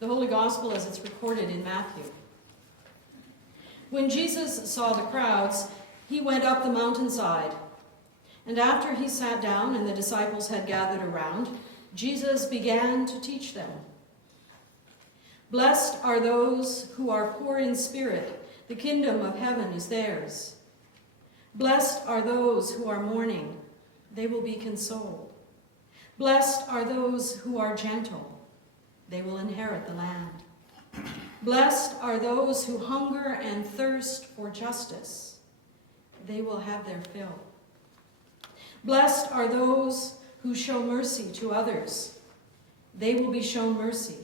The Holy Gospel as it's recorded in Matthew. When Jesus saw the crowds, he went up the mountainside. And after he sat down and the disciples had gathered around, Jesus began to teach them. Blessed are those who are poor in spirit, the kingdom of heaven is theirs. Blessed are those who are mourning, they will be consoled. Blessed are those who are gentle, they will inherit the land. Blessed are those who hunger and thirst for justice, they will have their fill. Blessed are those who show mercy to others, they will be shown mercy.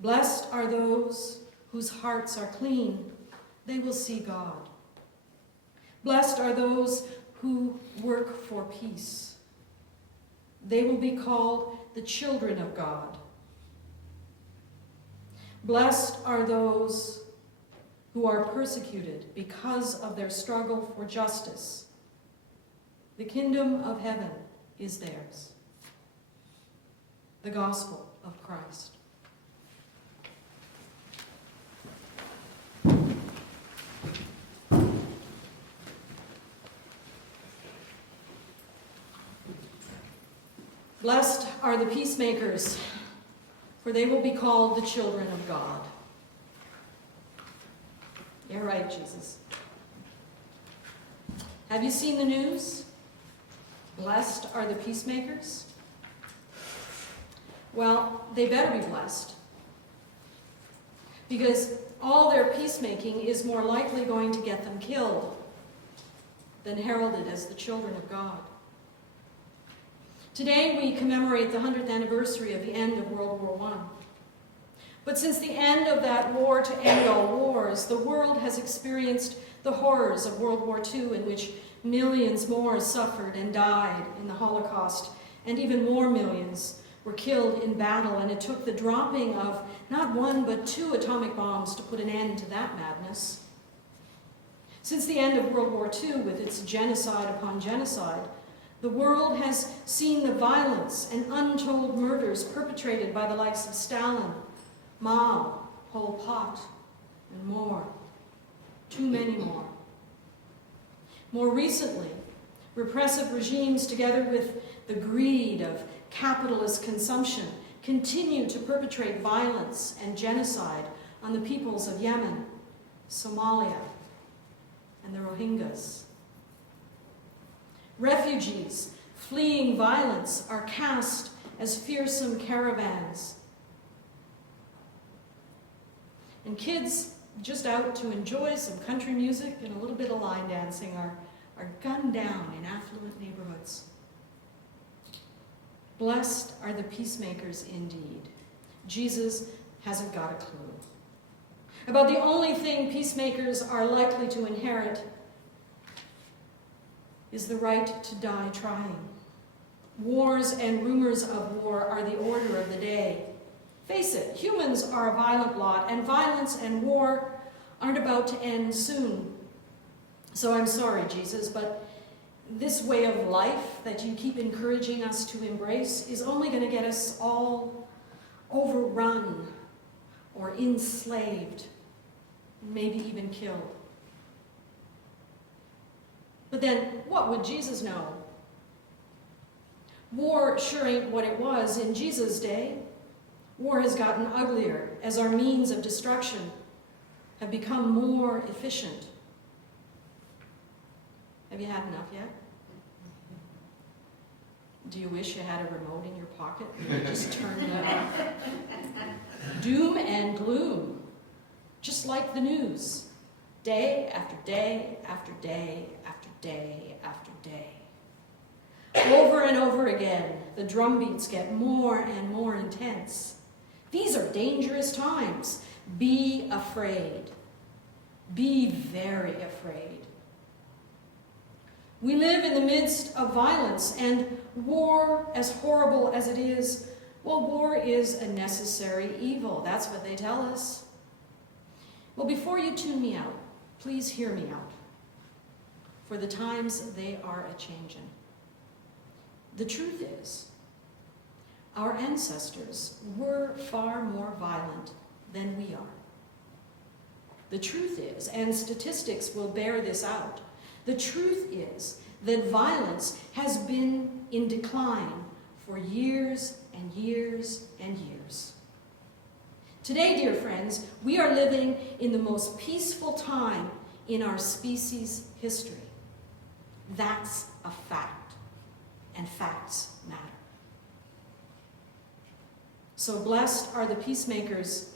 Blessed are those whose hearts are clean, they will see God. Blessed are those who work for peace, they will be called the children of God. Blessed are those who are persecuted because of their struggle for justice. The kingdom of heaven is theirs. The gospel of Christ. Blessed are the peacemakers, for they will be called the children of God. You're right, Jesus. Have you seen the news? Blessed are the peacemakers. Well, they better be blessed, because all their peacemaking is more likely going to get them killed than heralded as the children of God. Today we commemorate the 100th anniversary of the end of World War I. But since the end of that war to end all wars, the world has experienced the horrors of World War II, in which millions more suffered and died in the Holocaust, and even more millions were killed in battle, and it took the dropping of not one but 2 atomic bombs to put an end to that madness. Since the end of World War II, with its genocide upon genocide, the world has seen the violence and untold murders perpetrated by the likes of Stalin, Mao, Pol Pot, and more. Too many more. More recently, repressive regimes, together with the greed of capitalist consumption, continue to perpetrate violence and genocide on the peoples of Yemen, Somalia, and the Rohingyas. Refugees fleeing violence are cast as fearsome caravans. And kids just out to enjoy some country music and a little bit of line dancing are gunned down in affluent neighborhoods. Blessed are the peacemakers indeed. Jesus hasn't got a clue about the only thing peacemakers are likely to inherit is the right to die trying. Wars and rumors of war are the order of the day. Face it, humans are a violent lot, and violence and war aren't about to end soon. So I'm sorry, Jesus, but this way of life that you keep encouraging us to embrace is only going to get us all overrun or enslaved, maybe even killed. But then, what would Jesus know? War sure ain't what it was in Jesus' day. War has gotten uglier as our means of destruction have become more efficient. Have you had enough yet? Do you wish you had a remote in your pocket and you just turned it off? Doom and gloom, just like the news. Day after day after day after day after day. Over and over again, the drumbeats get more and more intense. These are dangerous times. Be afraid. Be very afraid. We live in the midst of violence, and war, as horrible as it is, well, war is a necessary evil. That's what they tell us. Well, before you tune me out, please hear me out. For the times, they are a-changin'. The truth is, Our ancestors were far more violent than we are. The truth is, and statistics will bear this out, the truth is that violence has been in decline for years and years and years. Today, dear friends, we are living in the most peaceful time in our species' history. That's a fact, and facts matter. So blessed are the peacemakers,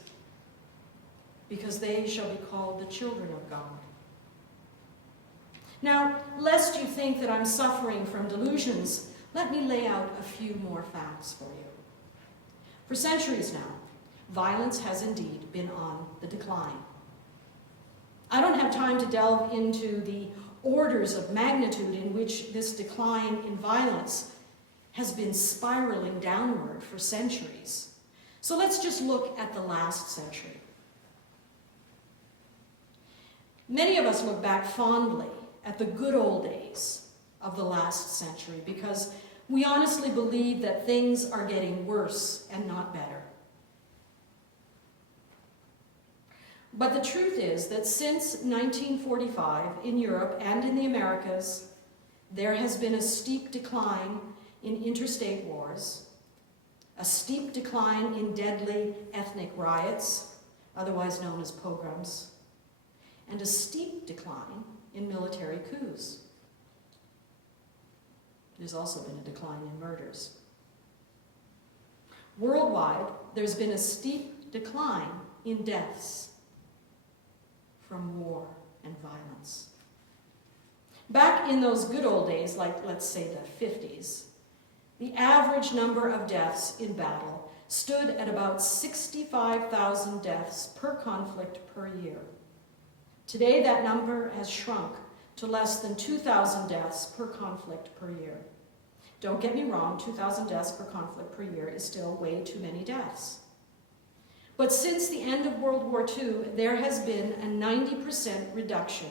because they shall be called the children of God. Now, lest you think that I'm suffering from delusions, let me lay out a few more facts for you. For centuries now, violence has indeed been on the decline. I don't have time to delve into the orders of magnitude in which this decline in violence has been spiraling downward for centuries. So let's just look at the last century. Many of us look back fondly at the good old days of the last century because we honestly believe that things are getting worse and not better. But the truth is that since 1945 in Europe and in the Americas, there has been a steep decline in interstate wars, a steep decline in deadly ethnic riots, otherwise known as pogroms, and a steep decline in military coups. There's also been a decline in murders. Worldwide, there's been a steep decline in deaths from war and violence. Back in those good old days, like let's say the 50s, the average number of deaths in battle stood at about 65,000 deaths per conflict per year. Today, that number has shrunk to less than 2,000 deaths per conflict per year. Don't get me wrong, 2,000 deaths per conflict per year is still way too many deaths. But since the end of World War II, there has been a 90% reduction,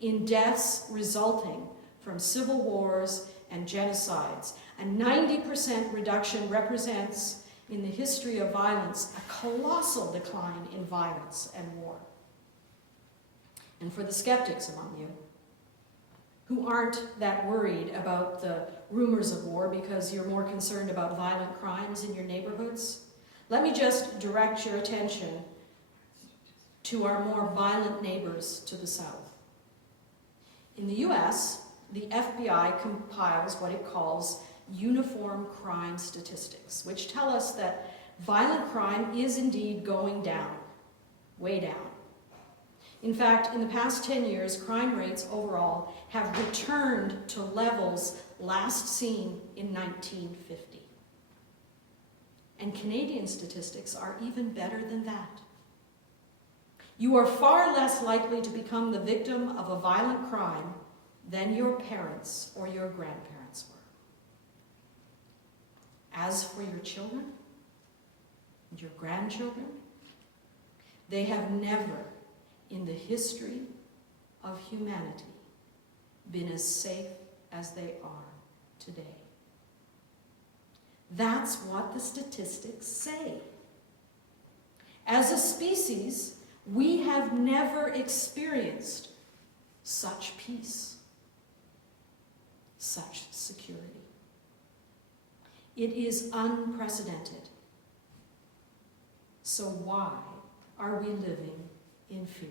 in deaths resulting from civil wars and genocides. A 90% reduction represents, in the history of violence, a colossal decline in violence and war. And for the skeptics among you, who aren't that worried about the rumors of war because you're more concerned about violent crimes in your neighborhoods, let me just direct your attention to our more violent neighbors to the south. In the US, the FBI compiles what it calls uniform crime statistics, which tell us that violent crime is indeed going down, way down. In fact, in the past 10 years, crime rates overall have returned to levels last seen in 1950. And Canadian statistics are even better than that. You are far less likely to become the victim of a violent crime than your parents or your grandparents were. As for your children and your grandchildren, they have never in the history of humanity been as safe as they are today. That's what the statistics say. As a species, we have never experienced such peace, such security. It is unprecedented. So why are we living in fear?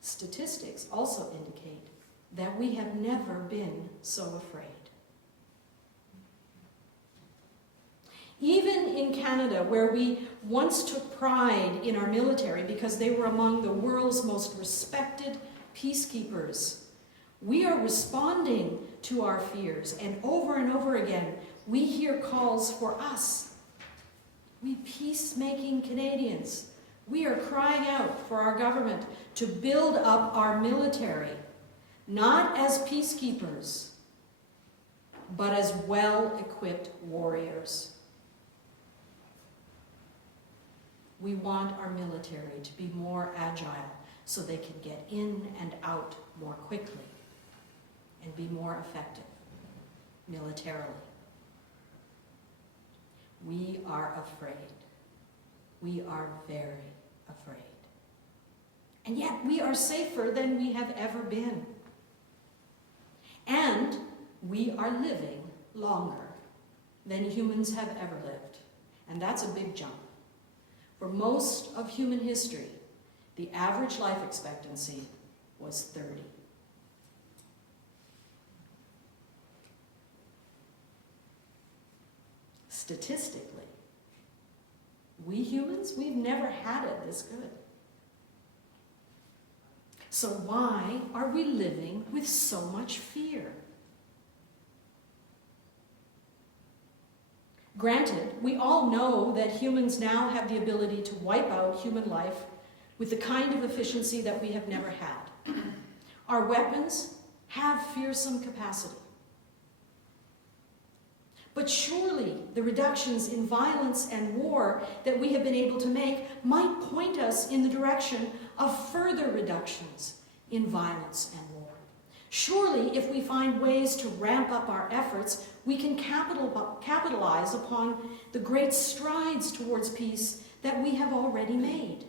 Statistics also indicate that we have never been so afraid. Even in Canada, where we once took pride in our military because they were among the world's most respected peacekeepers, we are responding to our fears, and over again, we hear calls for us. We peacemaking Canadians, we are crying out for our government to build up our military, not as peacekeepers, but as well-equipped warriors. We want our military to be more agile so they can get in and out more quickly. and be more effective militarily. We are afraid. We are very afraid. And yet we are safer than we have ever been. And we are living longer than humans have ever lived. And that's a big jump. For most of human history, the average life expectancy was 30. Statistically, we humans, we've never had it this good. So why are we living with so much fear? Granted, we all know that humans now have the ability to wipe out human life with the kind of efficiency that we have never had. Our weapons have fearsome capacity. But surely the reductions in violence and war that we have been able to make might point us in the direction of further reductions in violence and war. Surely if we find ways to ramp up our efforts, we can capitalize upon the great strides towards peace that we have already made.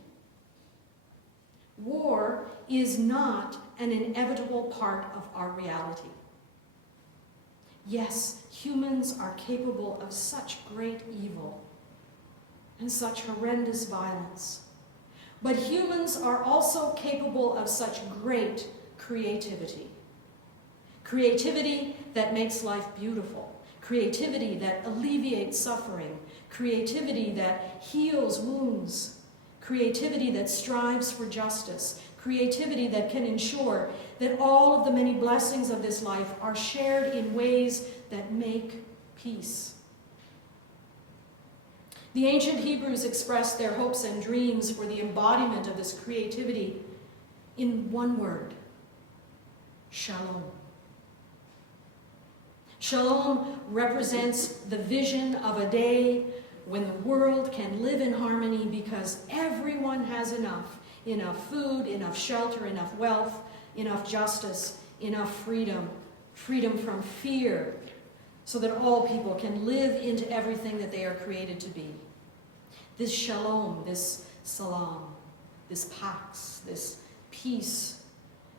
War is not an inevitable part of our reality. Yes, humans are capable of such great evil and such horrendous violence. But humans are also capable of such great creativity. Creativity that makes life beautiful. Creativity that alleviates suffering. Creativity that heals wounds. Creativity that strives for justice. Creativity that can ensure that all of the many blessings of this life are shared in ways that make peace. The ancient Hebrews expressed their hopes and dreams for the embodiment of this creativity in one word: shalom. Shalom represents the vision of a day when the world can live in harmony because everyone has enough food, enough shelter, enough wealth, enough justice, enough freedom from fear, so that all people can live into everything that they are created to be. This shalom, this salam, this pax, this peace,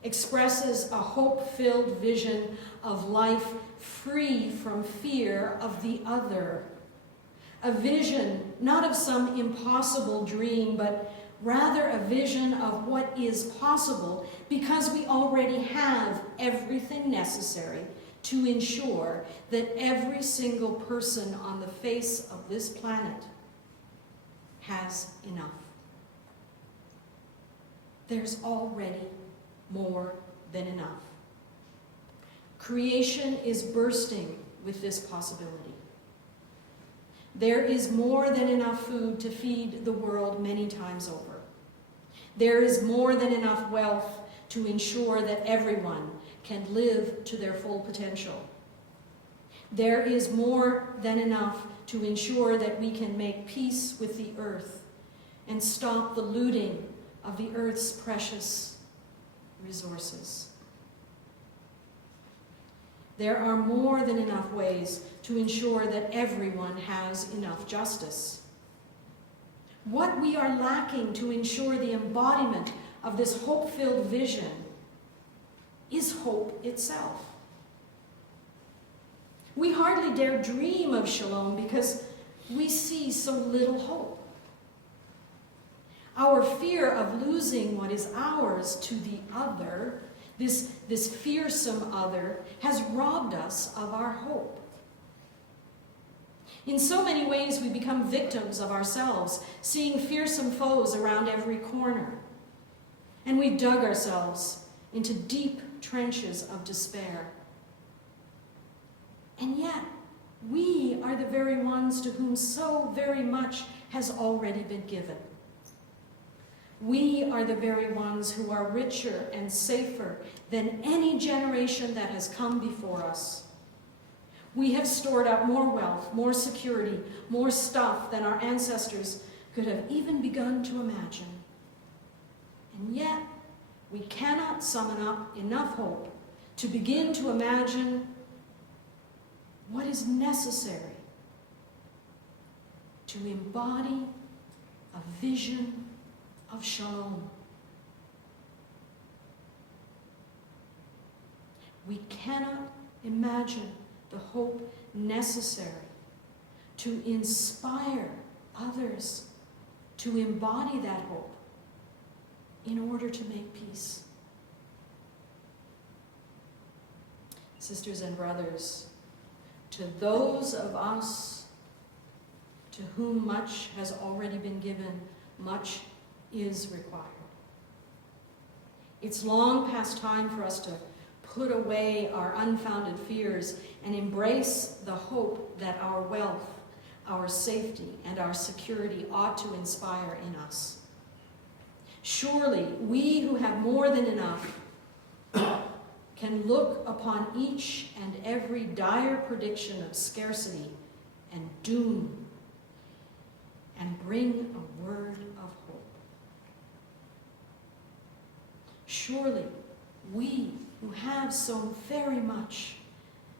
expresses a hope-filled vision of life free from fear of the other. A vision not of some impossible dream, but rather a vision of what is possible because we already have everything necessary to ensure that every single person on the face of this planet has enough. There's already more than enough. Creation is bursting with this possibility. There is more than enough food to feed the world many times over. There is more than enough wealth to ensure that everyone can live to their full potential. There is more than enough to ensure that we can make peace with the earth and stop the looting of the earth's precious resources. There are more than enough ways to ensure that everyone has enough justice. What we are lacking to ensure the embodiment of this hope-filled vision is hope itself. We hardly dare dream of shalom because we see so little hope. Our fear of losing what is ours to the other, this fearsome other, has robbed us of our hope. In so many ways, we become victims of ourselves, seeing fearsome foes around every corner. And we've dug ourselves into deep trenches of despair. And yet, we are the very ones to whom so very much has already been given. We are the very ones who are richer and safer than any generation that has come before us. We have stored up more wealth, more security, more stuff than our ancestors could have even begun to imagine. And yet, we cannot summon up enough hope to begin to imagine what is necessary to embody a vision of shalom. We cannot imagine the hope necessary to inspire others to embody that hope in order to make peace. Sisters and brothers, to those of us to whom much has already been given, much is required. It's long past time for us to put away our unfounded fears and embrace the hope that our wealth, our safety, and our security ought to inspire in us. Surely, we who have more than enough can look upon each and every dire prediction of scarcity and doom and bring a word of hope. Surely, we who have so very much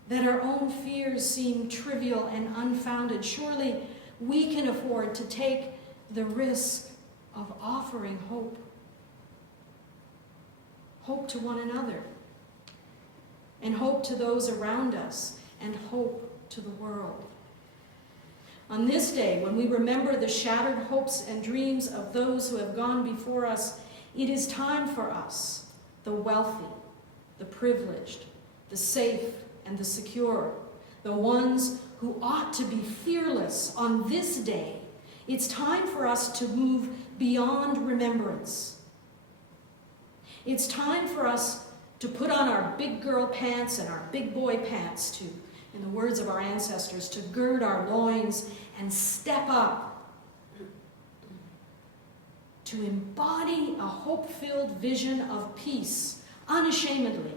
that our own fears seem trivial and unfounded, surely we can afford to take the risk of offering hope. Hope to one another, and hope to those around us, and hope to the world. On this day, when we remember the shattered hopes and dreams of those who have gone before us, it is time for us, the wealthy, the privileged, the safe, and the secure, the ones who ought to be fearless on this day. It's time for us to move beyond remembrance. It's time for us to put on our big girl pants and our big boy pants, to, in the words of our ancestors, to gird our loins and step up, to embody a hope-filled vision of peace unashamedly.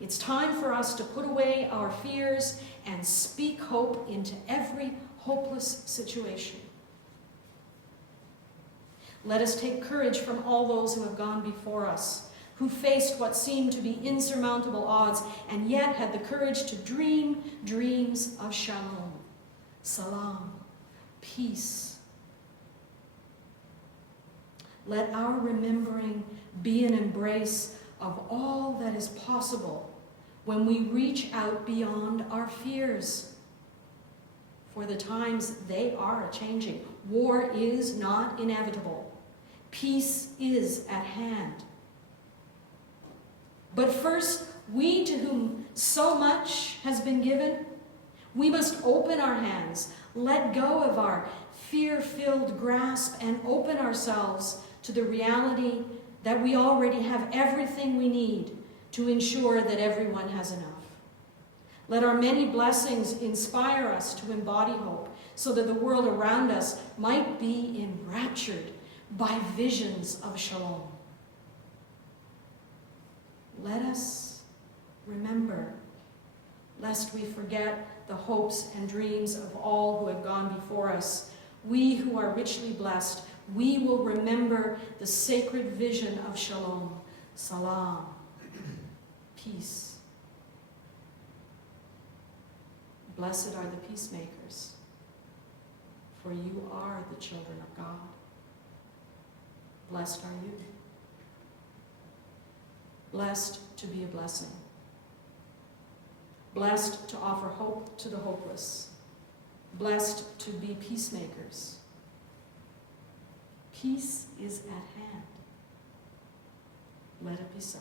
It's time for us to put away our fears and speak hope into every hopeless situation. Let us take courage from all those who have gone before us, who faced what seemed to be insurmountable odds, and yet had the courage to dream dreams of shalom, salam, peace. Let our remembering be an embrace of all that is possible when we reach out beyond our fears. For the times, they are changing. War is not inevitable. Peace is at hand. But first, we to whom so much has been given, we must open our hands, let go of our fear-filled grasp, and open ourselves to the reality that we already have everything we need to ensure that everyone has enough. Let our many blessings inspire us to embody hope, so that the world around us might be enraptured by visions of shalom. Let us remember, lest we forget the hopes and dreams of all who have gone before us. We who are richly blessed, we will remember the sacred vision of shalom, salam, peace. Blessed are the peacemakers, for you are the children of God. Blessed are you. Blessed to be a blessing. Blessed to offer hope to the hopeless. Blessed to be peacemakers. Peace is at hand. Let it be so.